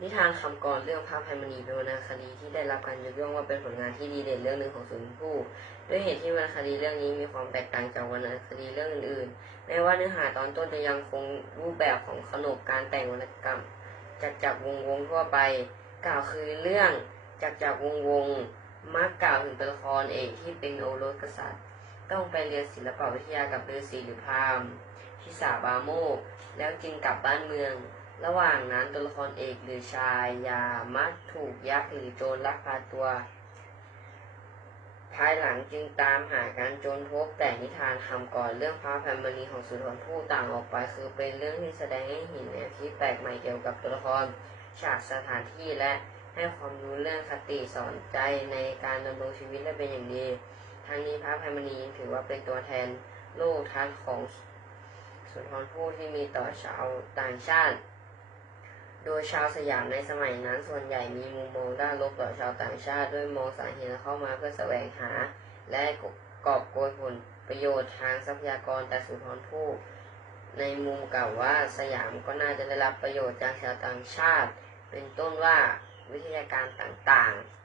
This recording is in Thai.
นิทานคำกรเรื่องพระอภัยมณีเป็นวรรณคดีที่ได้รับการยกย่องว่าเป็นผลงานที่ดีเด่นเรื่องหนึ่งของสุนทรภู่ด้วยเหตุที่วรรณคดีเรื่องนี้มีความแตกต่างจากวรรณคดีเรื่องอื่นๆแม้ว่าเนื้อหาตอนต้นจะยังคงรูปแบบของขนบการแต่งวรรณกรรมจากจากวงวงทั่วไป กล่าวคือเรื่องจากจากวงวงมักกล่าวถึงตัวละครเอกที่เป็นโอรสกษัตริย์ ต้องไปเรียนศิลปวิทยากับฤาษีหรือพราหมณ์ที่สาบาโมกแล้วจึงกลับบ้านเมือง ระหว่างนั้นตัวละครเอกหรือชายยามักถูกยักษ์หรือโจรลักพาตัว ภายหลังจึงตามหาการจรพบแต่นิทานคำก่อนเรื่องพระอภัยมณีของสุนทรภู่ต่างออกไป คือเป็นเรื่องที่แสดงให้เห็นแนวคิดแปลกใหม่เกี่ยวกับตัวละครฉากสถานที่และให้ความรู้เรื่องคติสอนใจในการดำรงชีวิตได้เป็นอย่างดีทั้งนี้พระอภัยมณียังถือว่าเป็นตัวแทนโลกทัศน์ของสุนทรภู่ที่มีต่อชาวต่างชาติ โดยชาวสยามในสมัยนั้นส่วนใหญ่มีมุมมองด้านลบต่อชาวต่างชาติด้วยมองสาเหตุเข้ามาเพื่อแสวงหา และกอบโกยผลประโยชน์ทางทรัพยากรแต่สุนทรภู่ในมุมกล่าวว่าสยามก็น่าจะได้รับประโยชน์จากชาวต่างชาติ เป็นต้นว่าวิทยาการต่างๆ